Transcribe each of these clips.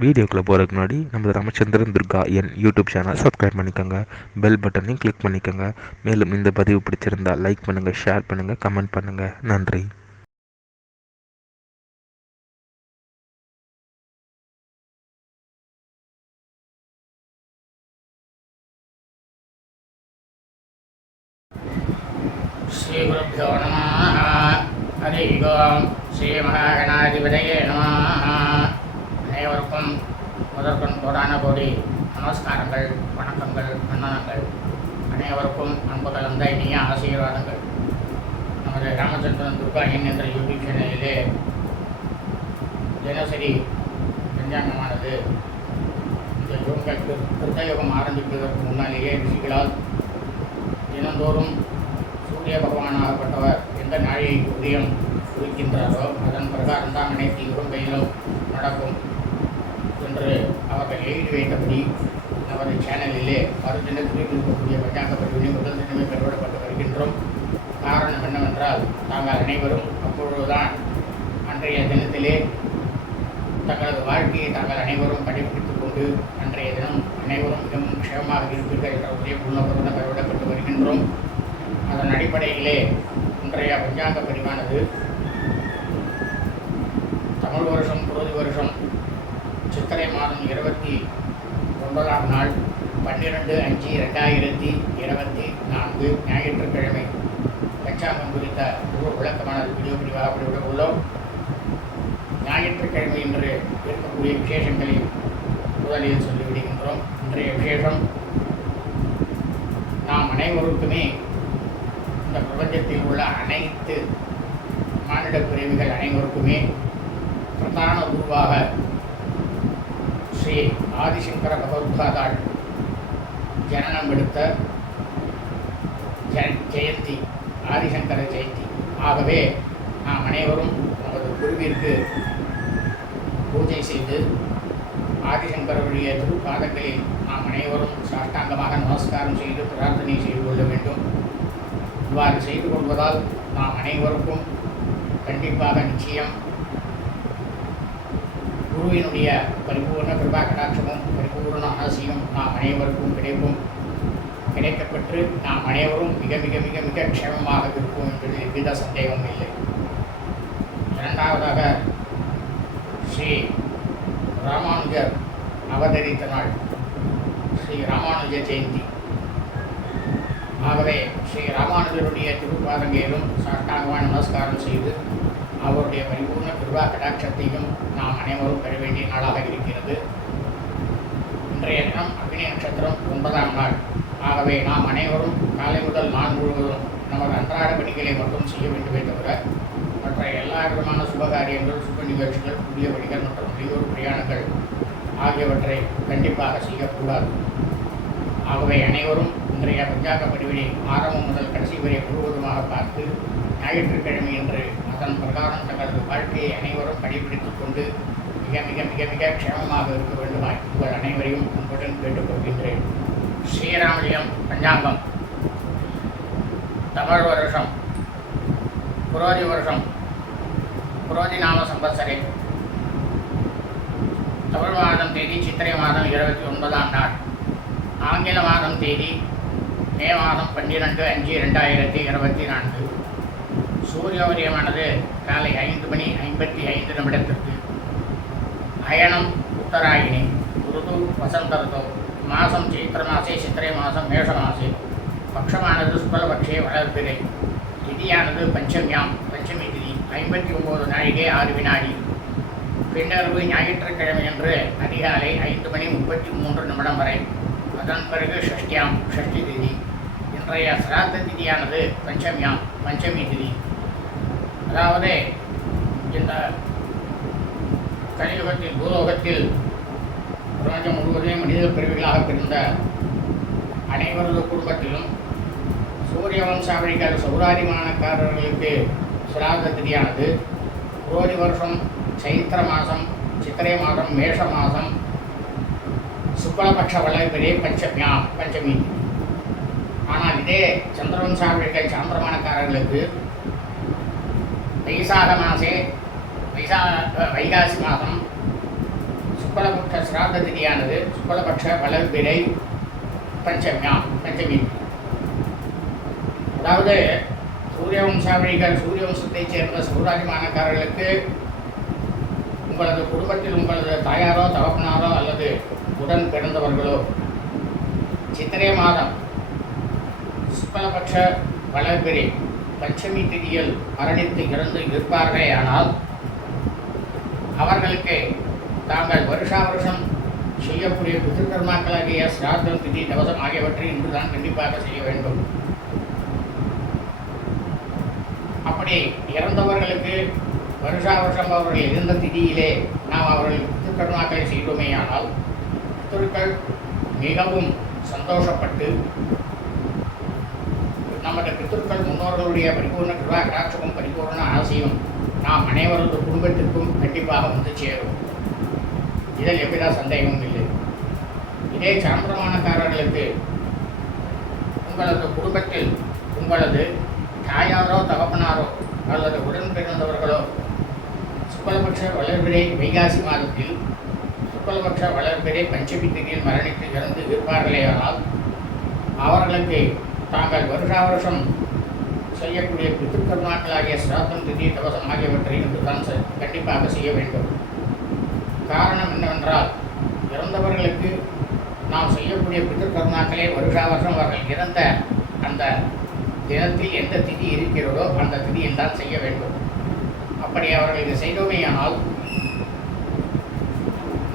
வீடியோக்குள்ளே போகிறதுக்கு முன்னாடி நம்ம ராமச்சந்திரன் துர்கா என் யூடியூப் சேனல் சப்ஸ்கிரைப் பண்ணிக்கோங்க, பெல் பட்டனையும் கிளிக் பண்ணிக்கோங்க. மேலும் இந்த பதிவு பிடிச்சிருந்தால் லைக் பண்ணுங்கள், ஷேர் பண்ணுங்கள், கமெண்ட் பண்ணுங்கள். நன்றி. ஸ்ரீகுருப்போ நம. ஹரி ஓம். ஸ்ரீ மகாகணாதிபதியே நம. அனைவருக்கும் முதற்கண் கோடான கோடி நமஸ்காரங்கள், வணக்கங்கள், வந்தனங்கள். அனைவருக்கும் அன்பு கலந்த இனிய ஆசீர்வாதங்கள். நமது ராமச்சந்திரன் துர்கா என்ற யூடியூப் சேனலிலே தினசரி பஞ்சாங்கமானது இந்த யுகங்கள் கிருத்தயுகம் ஆரம்பிப்பதற்கு முன்னாலேயே ரிஷிகளால் தினந்தோறும் சூரிய பகவானாகப்பட்டவர் எந்த நாழிகை உதயம் குறிக்கின்றாரோ அதன் பிரகாரம் தான் அனைத்து யுகங்களிலும் நடக்கும் என்று அவர்கள் எழுதி வைத்தபடி நமது சேனலிலே மறுதினத்தில் இருக்கக்கூடிய பஞ்சாங்க பதிவினை முதல் தினமே பெறப்பட்டு வருகின்றோம். காரணம் என்னவென்றால் தாங்கள் அனைவரும் அப்பொழுதுதான் அன்றைய தினத்திலே தங்களது வாழ்க்கையை தாங்கள் அனைவரும் கடைபிடித்துக் கொண்டு அன்றைய தினம் அனைவரும் மிகவும் க்ஷேமமாக இருப்பீர்கள் என்ற ஒரே உணர்வுடன் பெறவிடப்பட்டு வருகின்றோம். அதன் அடிப்படையிலே இன்றைய பஞ்சாங்க பதிவானது தமிழ் வருஷம் குரோதி வருஷம் சித்திரை மாதம் 29ஆம் நாள் 12/5/2024 ஞாயிற்றுக்கிழமை பஞ்சாங்கம் குறித்த ஒரு விளக்கமானது வீடியோ பதிவாக வெளியிட உள்ளோம். ஞாயிற்றுக்கிழமை இன்று இருக்கக்கூடிய விசேஷங்களை முதலில் சொல்லிவிடுகின்றோம். இன்றைய விசேஷம் நாம் அனைவருக்குமே இந்த பிரபஞ்சத்தில் உள்ள அனைத்து மானிட பிரிவுகள் அனைவருக்குமே பிரதான குருவாக ஸ்ரீ ஆதிசங்கர பகவத்பாதாள் ஜனனம் எடுத்த ஜெயந்தி, ஆதிசங்கர ஜெயந்தி. ஆகவே நாம் அனைவரும் நமது குருவிற்கு பூஜை செய்து ஆதிசங்கருடைய திருப்பாதங்களில் நாம் அனைவரும் சாஷ்டாங்கமாக நமஸ்காரம் செய்து பிரார்த்தனை செய்து கொள்ள வேண்டும். இவ்வாறு செய்து கொள்வதால் நாம் அனைவருக்கும் கண்டிப்பாக நிச்சயம் குருவினுடைய பரிபூர்ண கிருபா கடாட்சமும் பரிபூர்ண ஆசியும் நாம் அனைவருக்கும் கிடைக்கப்பெற்று நாம் அனைவரும் மிக மிக மிக மிக க்ஷேமமாக இருப்போம் என்பது எவ்வித சந்தேகமும் இல்லை. இரண்டாவதாக ஸ்ரீ ராமானுஜர் அவதரித்த நாள் ஸ்ரீ ராமானுஜ ஜெயந்தி. ஆகவே ஸ்ரீ ராமானுஜருடைய திருப்பாதங்களிலும் சாஷ்டாங்கமாக நமஸ்காரம் செய்து அவருடைய பரிபூர்ண கிருபா கடாட்சத்தையும் நாம் அனைவரும் பெற வேண்டிய நாளாக இருக்கிறது. இன்றைய தினம் அக்னி நட்சத்திரம் 9ஆம் நாள். ஆகவே நாம் அனைவரும் காலை முதல் நாள் முழுவதும் நமது அன்றாட பணிகளை மட்டும் செய்ய வேண்டுமே தவிர மற்ற எல்லா விதமான சுபகாரியங்கள், சுப நிகழ்ச்சிகள், புதிய பணிகள் மற்றும் வெளியூர் பிரயாணங்கள் ஆகியவற்றை கண்டிப்பாக செய்யக்கூடாது. ஆகவே அனைவரும் இன்றைய பஞ்சாங்க பதிவினை ஆரம்பம் முதல் கடைசி வரை முழுவதுமாக பார்த்து ஞாயிற்றுக்கிழமை என்று அதன் பிரகாரம் தங்களது வாழ்க்கையை அனைவரும் கடைபிடித்துக் கொண்டு மிக மிக மிக மிக க்ஷேமமாக இருக்க வேண்டுமாய் உங்கள் அனைவரையும் அன்புடன் கேட்டுக்கொள்கின்றேன். ஸ்ரீராமஜெயம் பஞ்சாங்கம் தமிழ் வருஷம் குரோதி வருஷம் குரோதி நாம சம்பத்சரே தமிழ் மாதம் தேதி சித்திரை மாதம் 29ஆம் நாள். ஆங்கில மாதம் தேதி மே மாதம் 12/5/2024. சூரிய உதயமானது காலை 5:55 அயனம் உத்தராயணி, ருது வசந்த ருது, மாதம் சைத்திர மாசே, சித்திரை மாதம் மேஷ மாசே, பட்சமானது சுக்லபக்ஷே வளர்பிறை, திதியானது பஞ்சமியாம், பஞ்சமி திதி 59 நாழிகை 6 வினாடி. பின்னர்வு ஞாயிற்றுக்கிழமை என்று அதிகாலை 5:33 வரை. அதன் பிறகு ஷஷ்டியாம், ஷஷ்டி திதி. இன்றைய சிராத்த திதியானது பஞ்சமியாம், பஞ்சமி திதி. அதாவது இந்த கலியுகத்தில் பூலோகத்தில் பிரபஞ்சம் முழுவதும் மனித பிரிவுகளாக பிரிந்த அனைவரது குடும்பத்திலும் சூரிய வம்சாவளிக்கார சௌராதிமானக்காரர்களுக்கு சிராத்த திதியானது குரோதி வருஷம் சைத்திர மாதம், சித்திரை மாதம், மேஷ மாதம், சுக்லபக்ஷ வளர்பிறை பஞ்சமி. ஆனால் இதே சந்திரவம்சாவளிகள் சாந்திரமானக்காரர்களுக்கு வைகாசி மாதம் சுக்லபக்ஷ சிராத்த திதியானது சுக்லபக்ஷ வளர்பிறை பஞ்சமி. அதாவது சூரிய வம்சாவளிகள் சூரிய வம்சத்தைச் சேர்ந்த சௌராஜ்யமானக்காரர்களுக்கு உங்களது குடும்பத்தில் உங்களது தாயாரோ தகப்பனாரோ அல்லது உடன் பிறந்தவர்களோ சித்திரை மாதம் சுக்லபக்ஷ வளர்பிறை பஞ்சமி திதியில் மரணித்து இறந்து இருப்பார்களே ஆனால் அவர்களுக்கு தாங்கள் வருஷா வருஷம் செய்யக்கூடிய பித்ருக்கர்மாக்களாகிய சிராத்தம் திதி தவசம் ஆகியவற்றை இன்றுதான் கண்டிப்பாக செய்ய வேண்டும். அப்படி இறந்தவர்களுக்கு வருஷா வருஷம் அவர்கள் இருந்த திதியிலே நாம் அவர்கள் பித்ருக்கர்மாக்களை செய்தோமேயானால் பித்ருக்கள் மிகவும் சந்தோஷப்பட்டு நமது பித்ருக்கள் முன்னோர்களுடைய பரிபூர்ண கிருபா கடாட்சமும் பரிபூர்ண ஆசையும் நாம் அனைவரது குடும்பத்திற்கும் கண்டிப்பாக வந்து சேரும். இதில் எவ்வித சந்தேகமும் இல்லை. இதே சாந்திரமானக்காரர்களுக்கு உங்களது குடும்பத்தில் உங்களது தாயாரோ தகப்பனாரோ அல்லது உடன் பிறந்தவர்களோ சுக்லபக்ஷ வளர்பிறை வைகாசி மாதத்தில் சுக்லபக்ஷ வளர்பிறை பஞ்சமி திதியில் மரணித்து இறந்து இருப்பார்களேயானால் அவர்களுக்கு தாங்கள் வருஷா வருஷம் செய்யக்கூடிய பித்ருக்கர்மாக்களாகிய சிராத்தம் திதி தவசம் ஆகியவற்றை இன்றுதான் கண்டிப்பாக செய்ய வேண்டும். காரணம் என்னவென்றால் இறந்தவர்களுக்கு நாம் செய்யக்கூடிய பித்ருக்கர்மாக்களே வருஷா வருஷம் அவர்கள் இறந்த அந்த தினத்தில் எந்த திதி இருக்கிறதோ அந்த திதியில் தான் செய்ய வேண்டும். அப்படி அவர்கள் இதை செய்தோமேயானால்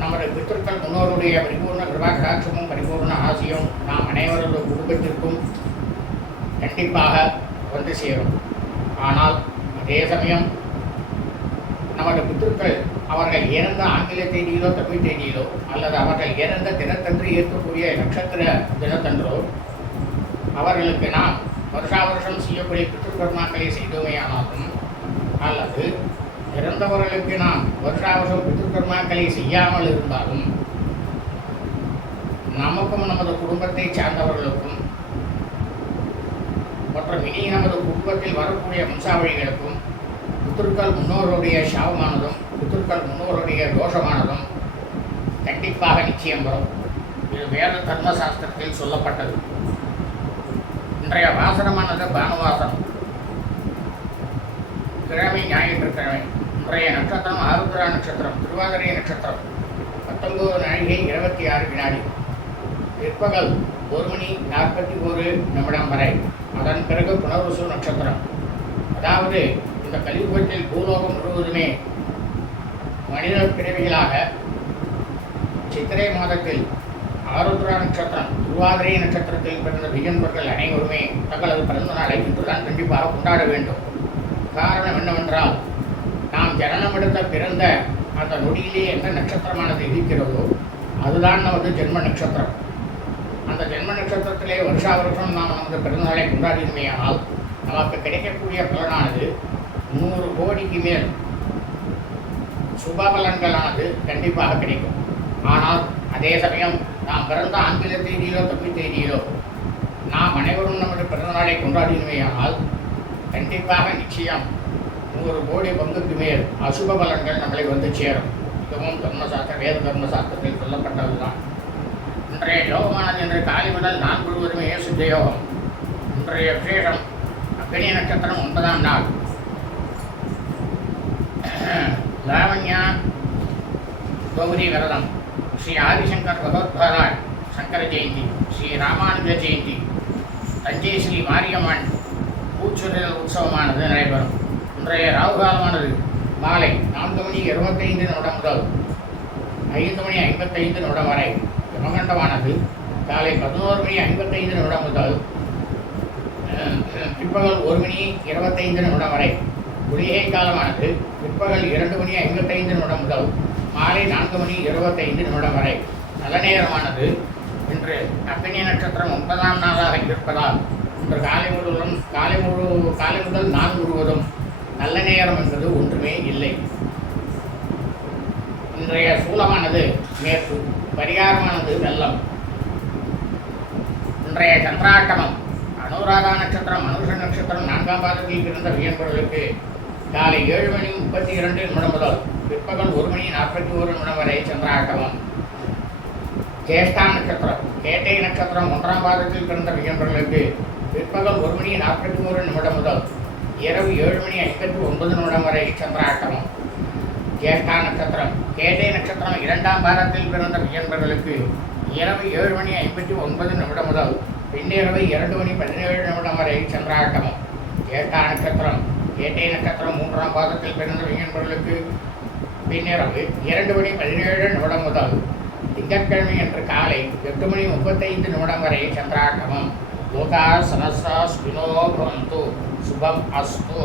நமது பித்ருக்கள் முன்னோருடைய பரிபூர்ண கிருபா கடாட்சமும் பரிபூர்ண ஆசையும் நாம் அனைவரது குடும்பத்திற்கும் கண்டிப்பாக வந்து சேரும். ஆனால் அதே சமயம் நமது பித்ருக்கள் அவர்கள் இறந்த ஆங்கில தேதியிலோ தமிழ் தேதியிலோ அல்லது அவர்கள் இறந்த தினத்தன்று ஏற்கக்கூடிய நட்சத்திர தினத்தன்றோ அவர்களுக்கு நாம் வருஷா வருஷம் செய்யக்கூடிய பித்ருக்கர்மாக்களை செய்தோமேயானாலும் அல்லது இறந்தவர்களுக்கு நாம் வருஷா வருஷம் பித்ருக்கர்மாக்களை செய்யாமல் இருந்தாலும் நமக்கும் நமது குடும்பத்தை சார்ந்தவர்களுக்கும் மற்றும் இனி நமது குடும்பத்தில் வரக்கூடிய வம்சாவளிகளுக்கும் பித்ருக்கள் முன்னோருடைய சாபமானதும் பித்ருக்கள் முன்னோருடைய தோஷமானதும் கண்டிப்பாக நிச்சயம் வரும். இது வேத தர்மசாஸ்திரத்தில் சொல்லப்பட்டது. இன்றைய வாசனமானது பானுவாசனம், கிழமை ஞாயிற்றுக்கிழமை. இன்றைய நட்சத்திரம் ஆருத்ரா நட்சத்திரம், திருவாதிரை நட்சத்திரம். 19 நாழிகை 26 வினாடி. பிற்பகல் 1 மணி 41 நிமிடம் வரை. அதன் பிறகு புனர்வசு நட்சத்திரம். அதாவது இந்த கலியுகத்தில் பூலோகம் முழுவதுமே மனித பிறவிகளாக சித்திரை மாதத்தில் ஆருத்ரா நட்சத்திரம் திருவாதிரை நட்சத்திரத்தில் பிறந்த விஜன்பர்கள் அனைவருமே தங்களது பிறந்த நாளை இன்றுதான் கண்டிப்பாக கொண்டாட வேண்டும். காரணம் என்னவென்றால் நாம் ஜனனம் எடுத்த பிறந்த அந்த நொடியிலே எந்த நட்சத்திரமானது இருக்கிறதோ அதுதான் நமது ஜென்ம நட்சத்திரம். அந்த ஜென்ம நட்சத்திரத்திலே வருஷா வருஷம் நாம் நமது பிறந்தநாளை கொண்டாடினமையானால் நமக்கு கிடைக்கக்கூடிய பலனானது 100 கோடிக்கு மேல் சுப பலன்களானது கண்டிப்பாக கிடைக்கும். ஆனால் அதே சமயம் நாம் பிறந்த ஆங்கில தேதியிலோ தமிழ் தேதியிலோ நாம் அனைவரும் நமது பிறந்தநாளை கொண்டாடினமையானால் கண்டிப்பாக நிச்சயம் 100 கோடி பங்குக்கு மேல் அசுப பலன்கள் நம்மளை வந்து சேரும். இதுவும் தர்மசாஸ்திர வேத தர்மசாஸ்திரத்தில் சொல்லப்பட்டதுதான். இன்றைய யோகமானது இன்று காலை முதல் நாள் முழுவதுமே சுத்த யோகம். இன்றைய விசேஷம் அக்னி நட்சத்திரம் 9ஆம் நாள். லாவண்யா கௌரி விரதம், ஸ்ரீ ஆதிசங்கர் பகவத்பாதாள் சங்கர ஜெயந்தி, ஸ்ரீ ராமானுஜ ஜெயந்தி, தஞ்சை ஸ்ரீ மாரியம்மன் பூச்சுரல் உற்சவமானது நடைபெறும். இன்றைய ராகுகாலமானது மாலை 4 மணி 25 நிமிடம் முதல் 5 மணி 55 நிமிடம் வரை. யமகண்டமானது காலை 11 மணி 55 நிமிடம் முதல் பிற்பகல் 1 மணி 25 நிமிடம் வரை. குளிகை காலமானது பிற்பகல் 2 மணி 55 நிமிடம் முதல் மாலை 4 மணி 25 நிமிடம் வரை. நல்ல நேரமானது இன்று அக்னி நட்சத்திரம் 9ஆம் நாளாக இருப்பதால் இன்று காலை முதல் நாள் முழுவதும் நல்ல நேரம் என்பது ஒன்றுமே இல்லை. இன்றைய சூலமானது மேற்கு, பரிகாரமானது வெள்ளம். இன்றைய சந்திராட்டமம் அனுராதா நட்சத்திரம், மனுஷ நட்சத்திரம் 4ஆம் பாதத்தில் பிறந்த வியன்பர்களுக்கு காலை 7:32 முதல் பிற்பகல் 1:41 வரை சந்திராஷ்டமம். ஜேஷ்டா நட்சத்திரம் கேட்டை நட்சத்திரம் 1ஆம் பாதத்தில் பிறந்த வியன்பர்களுக்கு பிற்பகல் 1:41 முதல் இரவு 7:59 வரை சந்திராஷ்டமம். ஜேஷ்டா நட்சத்திரம் கேட்டை நட்சத்திரம் 2ஆம் பாதத்தில் பிறந்த வியன்பர்களுக்கு இரவு 7:59 முதல் பின்னிரவு 2:17 வரை சந்திராஷ்டமம். ஜேஷ்டா நட்சத்திரம் கேட்டை நட்சத்திரம் 3ஆம் பாதத்தில் பிறந்த வியன்பர்களுக்கு பின்னிரவு 2:17 முதல் திங்கட்கிழமை அன்று காலை 8:35 வரை சந்திராஷ்டமம். லோகா சமஸ்தா ஸ்பினோ பவந்து சுபம் அஸ்து.